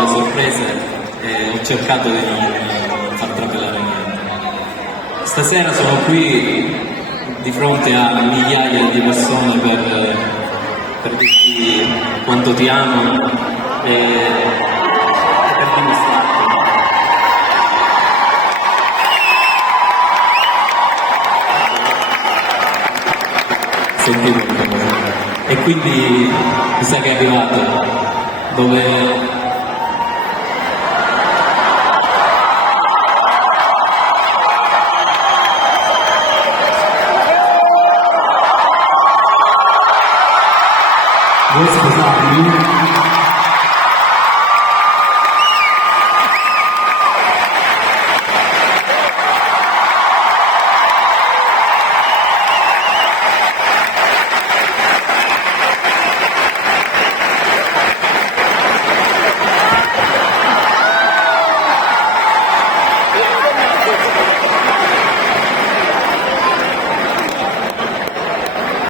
delle sorprese e ho cercato di non far trapelare niente. Stasera sono qui di fronte a migliaia di persone per dirti quanto ti amo e per dimostrarti. Sentite, e quindi mi sa che è arrivato dove